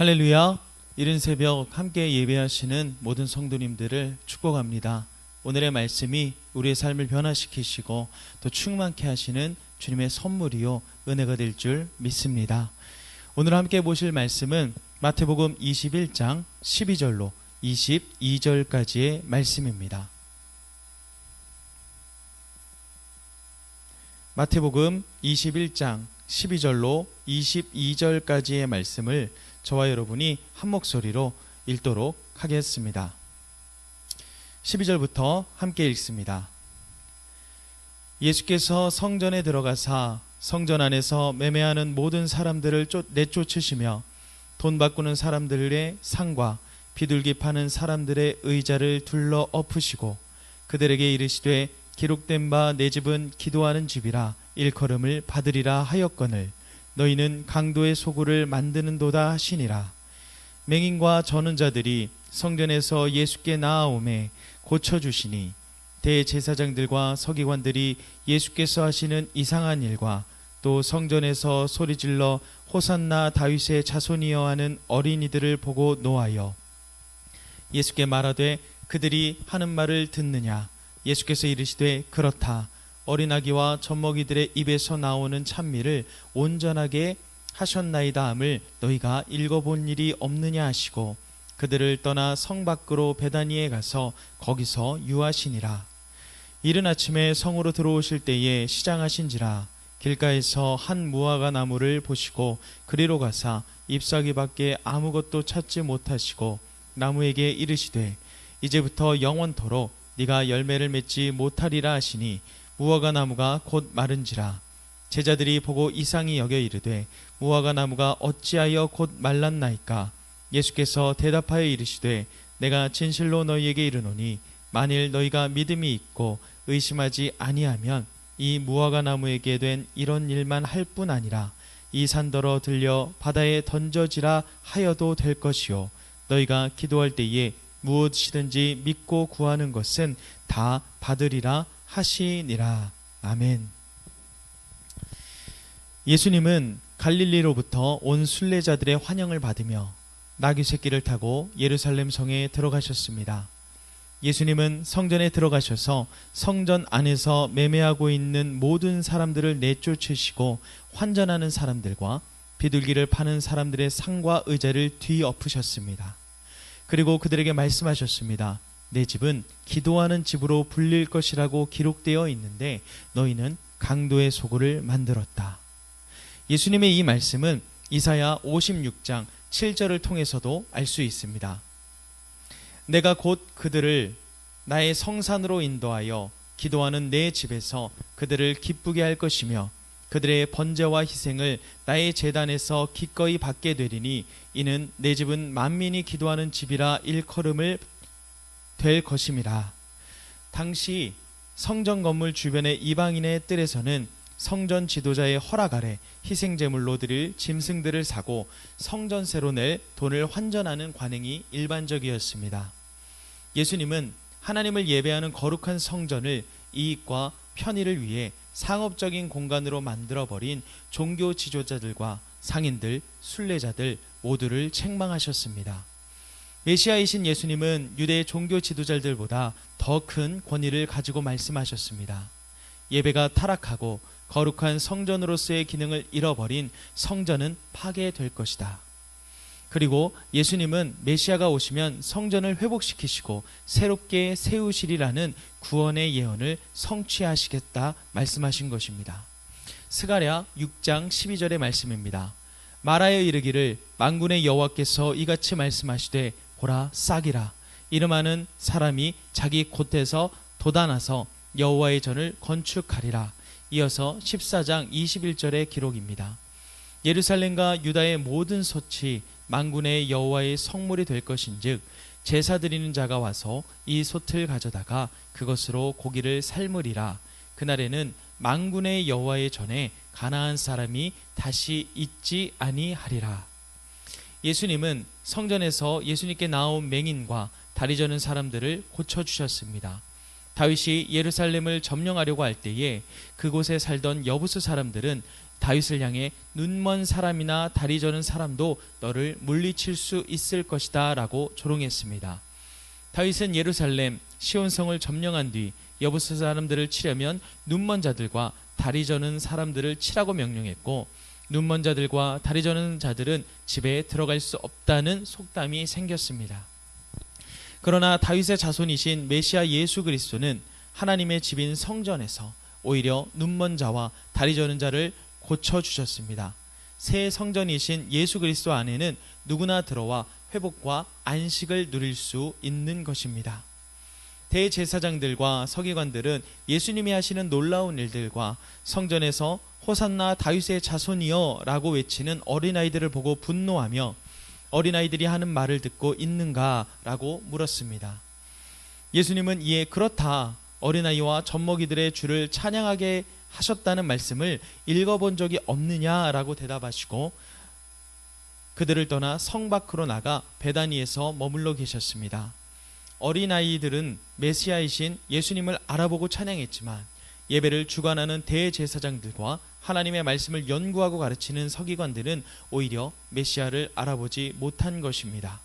할렐루야. 이른 새벽 함께 예배하시는 모든 성도님들을 축복합니다. 오늘의 말씀이 우리의 삶을 변화시키시고 또 충만케 하시는 주님의 선물이요 은혜가 될 줄 믿습니다. 오늘 함께 보실 말씀은 마태복음 21장 12절로 22절까지의 말씀입니다. 마태복음 21장 12절로 22절까지의 말씀을 저와 여러분이 한 목소리로 읽도록 하겠습니다. 12절부터 함께 읽습니다. 예수께서 성전에 들어가사 성전 안에서 매매하는 모든 사람들을 내쫓으시며 돈 바꾸는 사람들의 상과 비둘기 파는 사람들의 의자를 둘러 엎으시고 그들에게 이르시되 기록된 바 내 집은 기도하는 집이라 일컬음을 받으리라 하였거늘 너희는 강도의 소굴을 만드는도다 하시니라. 맹인과 저는 자들이 성전에서 예수께 나아오매 고쳐주시니 대제사장들과 서기관들이 예수께서 하시는 이상한 일과 또 성전에서 소리질러 호산나 다윗의 자손이여 하는 어린이들을 보고 노하여 예수께 말하되 그들이 하는 말을 듣느냐. 예수께서 이르시되 그렇다. 어린아기와 젖먹이들의 입에서 나오는 찬미를 온전하게 하셨나이다 함을 너희가 읽어본 일이 없느냐 하시고 그들을 떠나 성 밖으로 베다니에 가서 거기서 유하시니라. 이른 아침에 성으로 들어오실 때에 시장하신지라 길가에서 한 무화과 나무를 보시고 그리로 가사 잎사귀밖에 아무것도 찾지 못하시고 나무에게 이르시되 이제부터 영원토록 네가 열매를 맺지 못하리라 하시니 무화과 나무가 곧 마른지라. 제자들이 보고 이상히 여겨 이르되 무화과 나무가 어찌하여 곧 말랐나이까. 예수께서 대답하여 이르시되 내가 진실로 너희에게 이르노니 만일 너희가 믿음이 있고 의심하지 아니하면 이 무화과 나무에게 된 이런 일만 할 뿐 아니라 이 산더러 들려 바다에 던져지라 하여도 될 것이요 너희가 기도할 때에 무엇이든지 믿고 구하는 것은 다 받으리라 하시니라. 아멘. 예수님은 갈릴리로부터 온 순례자들의 환영을 받으며 나귀 새끼를 타고 예루살렘 성에 들어가셨습니다. 예수님은 성전에 들어가셔서 성전 안에서 매매하고 있는 모든 사람들을 내쫓으시고 환전하는 사람들과 비둘기를 파는 사람들의 상과 의자를 뒤엎으셨습니다. 그리고 그들에게 말씀하셨습니다. 내 집은 기도하는 집으로 불릴 것이라고 기록되어 있는데 너희는 강도의 소굴을 만들었다. 예수님의 이 말씀은 이사야 56장 7절을 통해서도 알 수 있습니다. 내가 곧 그들을 나의 성산으로 인도하여 기도하는 내 집에서 그들을 기쁘게 할 것이며 그들의 번제와 희생을 나의 제단에서 기꺼이 받게 되리니 이는 내 집은 만민이 기도하는 집이라 일컬음을 될 것임이라. 당시 성전 건물 주변의 이방인의 뜰에서는 성전 지도자의 허락 아래 희생제물로 드릴 짐승들을 사고 성전세로 낼 돈을 환전하는 관행이 일반적이었습니다. 예수님은 하나님을 예배하는 거룩한 성전을 이익과 편의를 위해 상업적인 공간으로 만들어버린 종교 지도자들과 상인들, 순례자들 모두를 책망하셨습니다. 메시아이신 예수님은 유대 종교 지도자들보다 더 큰 권위를 가지고 말씀하셨습니다. 예배가 타락하고 거룩한 성전으로서의 기능을 잃어버린 성전은 파괴될 것이다. 그리고 예수님은 메시아가 오시면 성전을 회복시키시고 새롭게 세우시리라는 구원의 예언을 성취하시겠다 말씀하신 것입니다. 스가랴 6장 12절의 말씀입니다. 말하여 이르기를 만군의 여호와께서 이같이 말씀하시되 보라 싹이라 이름하는 사람이 자기 곳에서 돋아나서 여호와의 전을 건축하리라. 이어서 14장 21절의 기록입니다. 예루살렘과 유다의 모든 솥이 만군의 여호와의 성물이 될 것인즉 제사 드리는 자가 와서 이 솥을 가져다가 그것으로 고기를 삶으리라. 그날에는 만군의 여호와의 전에 가나안 사람이 다시 있지 아니하리라. 예수님은 성전에서 예수님께 나온 맹인과 다리 저는 사람들을 고쳐주셨습니다. 다윗이 예루살렘을 점령하려고 할 때에 그곳에 살던 여부수 사람들은 다윗을 향해 눈먼 사람이나 다리 저는 사람도 너를 물리칠 수 있을 것이다 라고 조롱했습니다. 다윗은 예루살렘 시온성을 점령한 뒤 여부스 사람들을 치려면 눈먼 자들과 다리 저는 사람들을 치라고 명령했고, 눈먼 자들과 다리 저는 자들은 집에 들어갈 수 없다는 속담이 생겼습니다. 그러나 다윗의 자손이신 메시아 예수 그리스도는 하나님의 집인 성전에서 오히려 눈먼 자와 다리 저는 자를 고쳐주셨습니다. 새 성전이신 예수 그리스도 안에는 누구나 들어와 회복과 안식을 누릴 수 있는 것입니다. 대제사장들과 서기관들은 예수님이 하시는 놀라운 일들과 성전에서 호산나 다윗의 자손이여 라고 외치는 어린아이들을 보고 분노하며 어린아이들이 하는 말을 듣고 있는가 라고 물었습니다. 예수님은 이에 그렇다, 어린아이와 젖먹이들의 주를 찬양하게 하셨다는 말씀을 읽어본 적이 없느냐라고 대답하시고 그들을 떠나 성 밖으로 나가 베다니에서 머물러 계셨습니다. 어린아이들은 메시아이신 예수님을 알아보고 찬양했지만 예배를 주관하는 대제사장들과 하나님의 말씀을 연구하고 가르치는 서기관들은 오히려 메시아를 알아보지 못한 것입니다.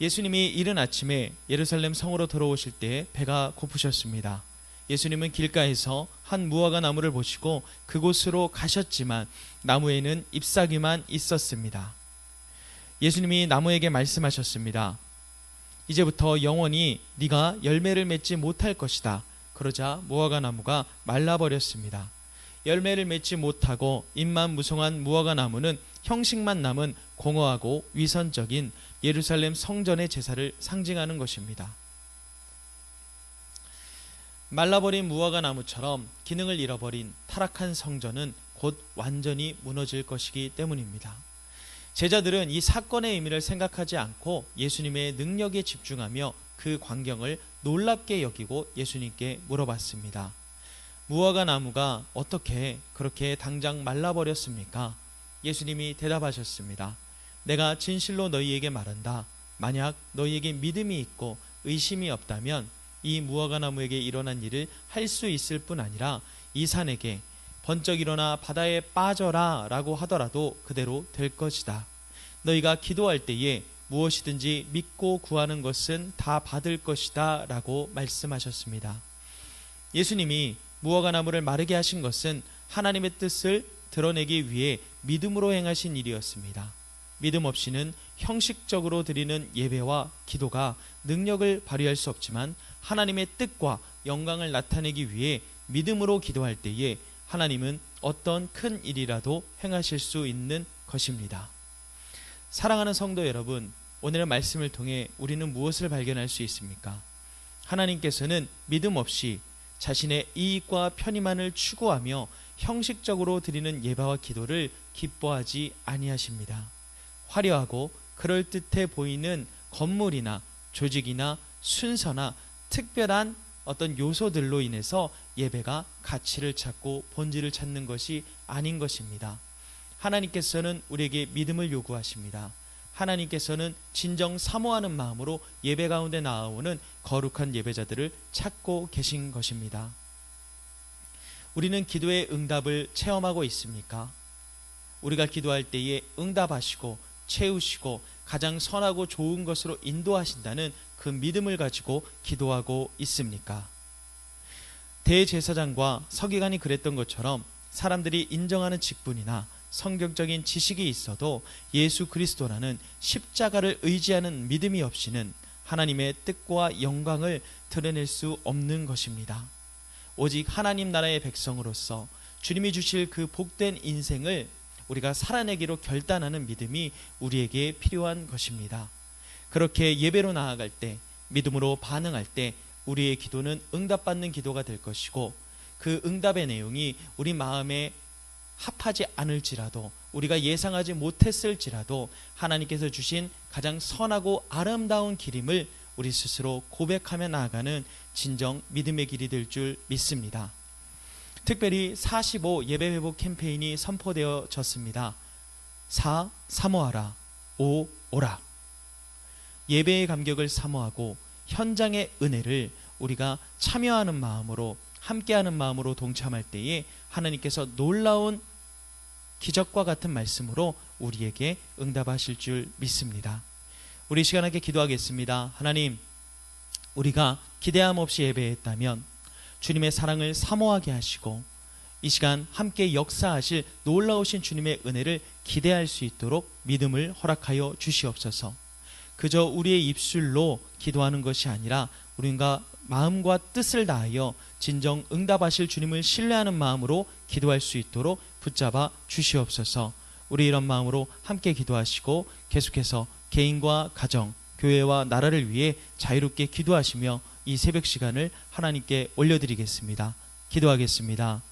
예수님이 이른 아침에 예루살렘 성으로 들어오실 때 배가 고프셨습니다. 예수님은 길가에서 한 무화과 나무를 보시고 그곳으로 가셨지만 나무에는 잎사귀만 있었습니다. 예수님이 나무에게 말씀하셨습니다. 이제부터 영원히 네가 열매를 맺지 못할 것이다. 그러자 무화과 나무가 말라버렸습니다. 열매를 맺지 못하고 잎만 무성한 무화과 나무는 형식만 남은 공허하고 위선적인 예루살렘 성전의 제사를 상징하는 것입니다. 말라버린 무화과 나무처럼 기능을 잃어버린 타락한 성전은 곧 완전히 무너질 것이기 때문입니다. 제자들은 이 사건의 의미를 생각하지 않고 예수님의 능력에 집중하며 그 광경을 놀랍게 여기고 예수님께 물어봤습니다. 무화과 나무가 어떻게 그렇게 당장 말라버렸습니까? 예수님이 대답하셨습니다. 내가 진실로 너희에게 말한다. 만약 너희에게 믿음이 있고 의심이 없다면 이 무화과 나무에게 일어난 일을 할 수 있을 뿐 아니라 이 산에게 번쩍 일어나 바다에 빠져라 라고 하더라도 그대로 될 것이다. 너희가 기도할 때에 무엇이든지 믿고 구하는 것은 다 받을 것이다 라고 말씀하셨습니다. 예수님이 무화과 나무를 마르게 하신 것은 하나님의 뜻을 드러내기 위해 믿음으로 행하신 일이었습니다. 믿음 없이는 형식적으로 드리는 예배와 기도가 능력을 발휘할 수 없지만 하나님의 뜻과 영광을 나타내기 위해 믿음으로 기도할 때에 하나님은 어떤 큰 일이라도 행하실 수 있는 것입니다. 사랑하는 성도 여러분, 오늘의 말씀을 통해 우리는 무엇을 발견할 수 있습니까? 하나님께서는 믿음 없이 자신의 이익과 편의만을 추구하며 형식적으로 드리는 예배와 기도를 기뻐하지 아니하십니다. 화려하고 그럴듯해 보이는 건물이나 조직이나 순서나 특별한 어떤 요소들로 인해서 예배가 가치를 찾고 본질을 찾는 것이 아닌 것입니다. 하나님께서는 우리에게 믿음을 요구하십니다. 하나님께서는 진정 사모하는 마음으로 예배 가운데 나아오는 거룩한 예배자들을 찾고 계신 것입니다. 우리는 기도의 응답을 체험하고 있습니까? 우리가 기도할 때에 응답하시고 채우시고 가장 선하고 좋은 것으로 인도하신다는 그 믿음을 가지고 기도하고 있습니까? 대제사장과 서기관이 그랬던 것처럼 사람들이 인정하는 직분이나 성경적인 지식이 있어도 예수 그리스도라는 십자가를 의지하는 믿음이 없이는 하나님의 뜻과 영광을 드러낼 수 없는 것입니다. 오직 하나님 나라의 백성으로서 주님이 주실 그 복된 인생을 우리가 살아내기로 결단하는 믿음이 우리에게 필요한 것입니다. 그렇게 예배로 나아갈 때, 믿음으로 반응할 때 우리의 기도는 응답받는 기도가 될 것이고, 그 응답의 내용이 우리 마음에 합하지 않을지라도, 우리가 예상하지 못했을지라도 하나님께서 주신 가장 선하고 아름다운 길임을 우리 스스로 고백하며 나아가는 진정 믿음의 길이 될 줄 믿습니다. 특별히 45 예배 회복 캠페인이 선포되어졌습니다. 4. 사모하라. 5. 오라. 예배의 감격을 사모하고 현장의 은혜를 우리가 참여하는 마음으로, 함께하는 마음으로 동참할 때에 하나님께서 놀라운 기적과 같은 말씀으로 우리에게 응답하실 줄 믿습니다. 우리 시간하게 기도하겠습니다. 하나님, 우리가 기대함 없이 예배했다면 주님의 사랑을 사모하게 하시고 이 시간 함께 역사하실 놀라우신 주님의 은혜를 기대할 수 있도록 믿음을 허락하여 주시옵소서. 그저 우리의 입술로 기도하는 것이 아니라 우리가 마음과 뜻을 다하여 진정 응답하실 주님을 신뢰하는 마음으로 기도할 수 있도록 붙잡아 주시옵소서. 우리 이런 마음으로 함께 기도하시고 계속해서 개인과 가정, 교회와 나라를 위해 자유롭게 기도하시며 이 새벽 시간을 하나님께 올려드리겠습니다. 기도하겠습니다.